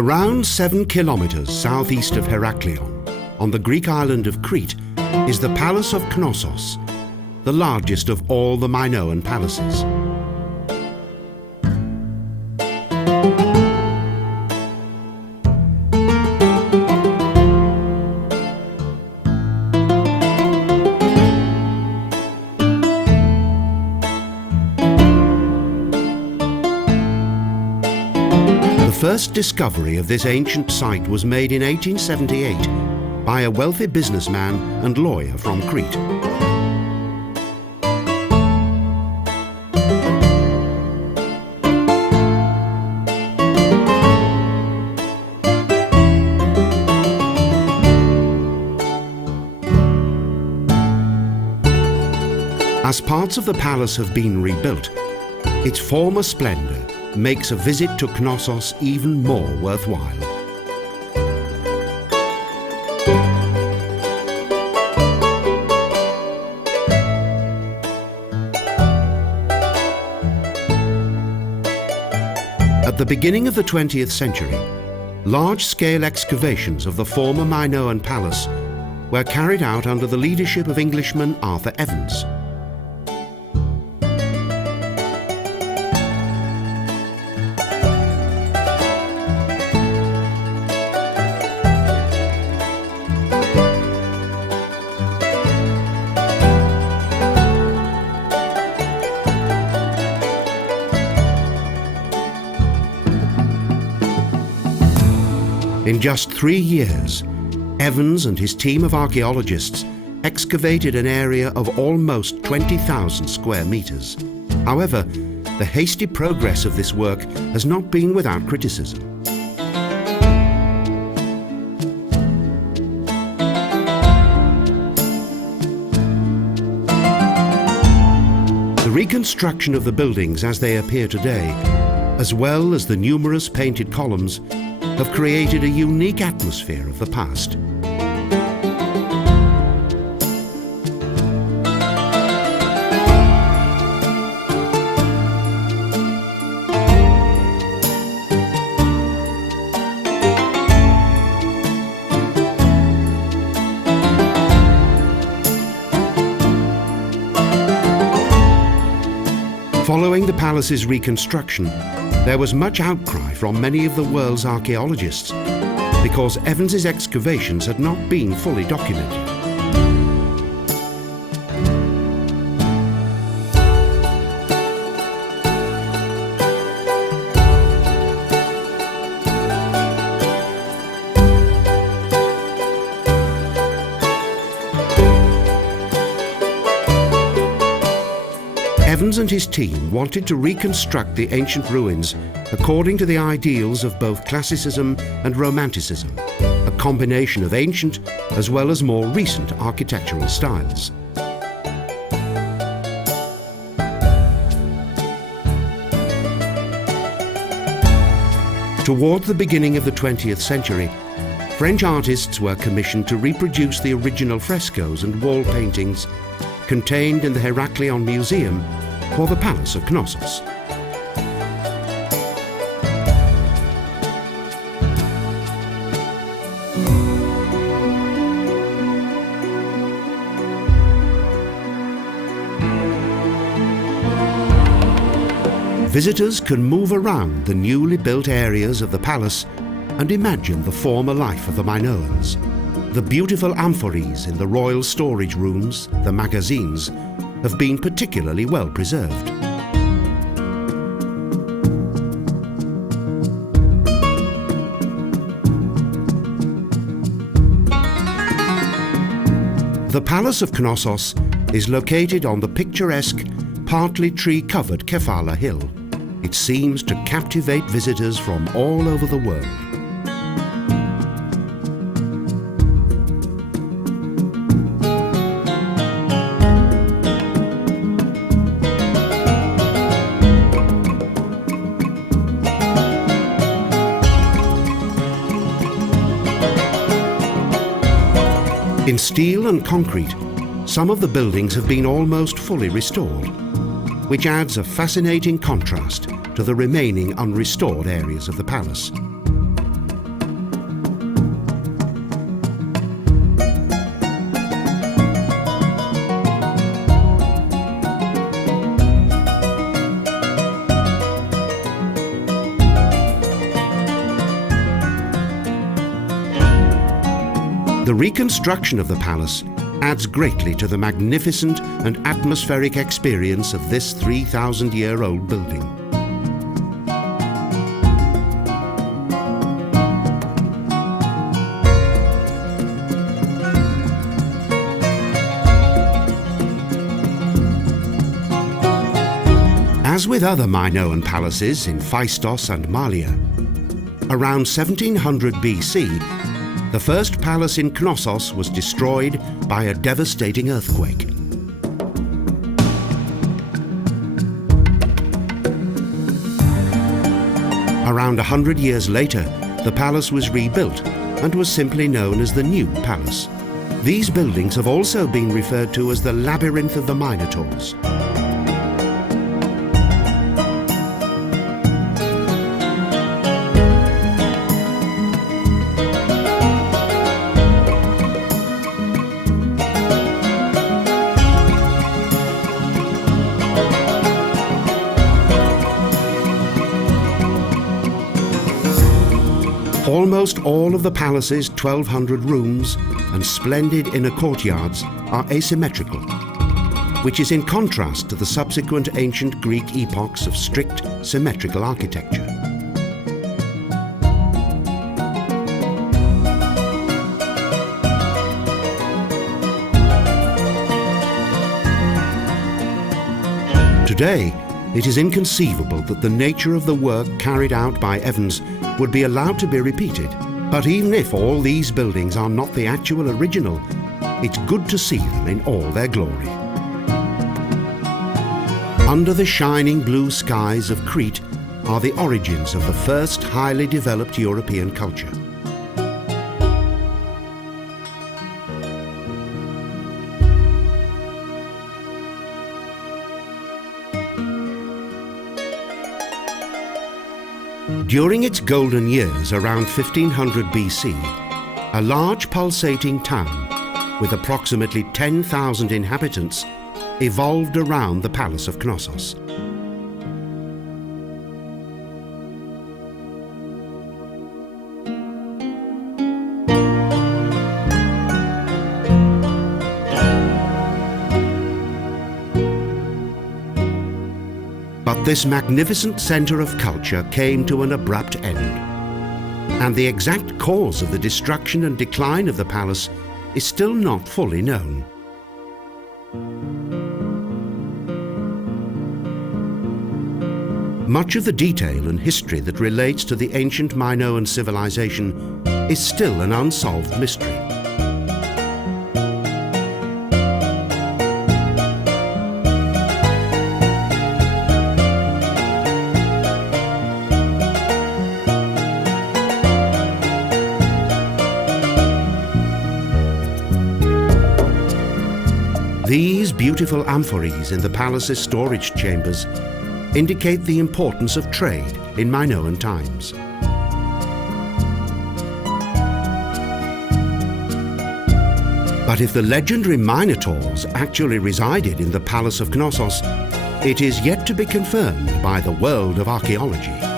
Around 7 kilometres southeast of Heraklion, on the Greek island of Crete, is the Palace of Knossos, the largest of all the Minoan palaces. The first discovery of this ancient site was made in 1878 by a wealthy businessman and lawyer from Crete. As parts of the palace have been rebuilt, its former splendour makes a visit to Knossós even more worthwhile. At the beginning of the 20th century, large-scale excavations of the former Minoan palace were carried out under the leadership of Englishman Arthur Evans. In just 3 years, Evans and his team of archaeologists excavated an area of almost 20,000 square meters. However, the hasty progress of this work has not been without criticism. The reconstruction of the buildings as they appear today, as well as the numerous painted columns, have created a unique atmosphere of the past. Following the palace's reconstruction, there was much outcry from many of the world's archaeologists because Evans's excavations had not been fully documented. Evans and his team wanted to reconstruct the ancient ruins according to the ideals of both classicism and romanticism, a combination of ancient as well as more recent architectural styles. Toward the beginning of the 20th century, French artists were commissioned to reproduce the original frescoes and wall paintings contained in the Heraklion Museum for the Palace of Knossos. Visitors can move around the newly built areas of the palace and imagine the former life of the Minoans. The beautiful amphories in the royal storage rooms, the magazines, have been particularly well preserved. The Palace of Knossos is located on the picturesque, partly tree-covered Kefala Hill. It seems to captivate visitors from all over the world. In steel and concrete, some of the buildings have been almost fully restored, which adds a fascinating contrast to the remaining unrestored areas of the palace. The reconstruction of the palace adds greatly to the magnificent and atmospheric experience of this 3,000-year-old building. As with other Minoan palaces in Phaistos and Malia, around 1700 BC, the first palace in Knossos was destroyed by a devastating earthquake. Around 100 years later, the palace was rebuilt and was simply known as the New Palace. These buildings have also been referred to as the Labyrinth of the Minotaurs. Almost all of the palace's 1,200 rooms and splendid inner courtyards are asymmetrical, which is in contrast to the subsequent ancient Greek epochs of strict symmetrical architecture. Today, it is inconceivable that the nature of the work carried out by Evans would be allowed to be repeated. But even if all these buildings are not the actual original, it's good to see them in all their glory. Under the shining blue skies of Crete are the origins of the first highly developed European culture. During its golden years around 1500 BC, a large pulsating town with approximately 10,000 inhabitants evolved around the Palace of Knossos. But this magnificent centre of culture came to an abrupt end, and the exact cause of the destruction and decline of the palace is still not fully known. Much of the detail and history that relates to the ancient Minoan civilization is still an unsolved mystery. These beautiful amphories in the palace's storage chambers indicate the importance of trade in Minoan times. But if the legendary Minotaurs actually resided in the Palace of Knossos, it is yet to be confirmed by the world of archaeology.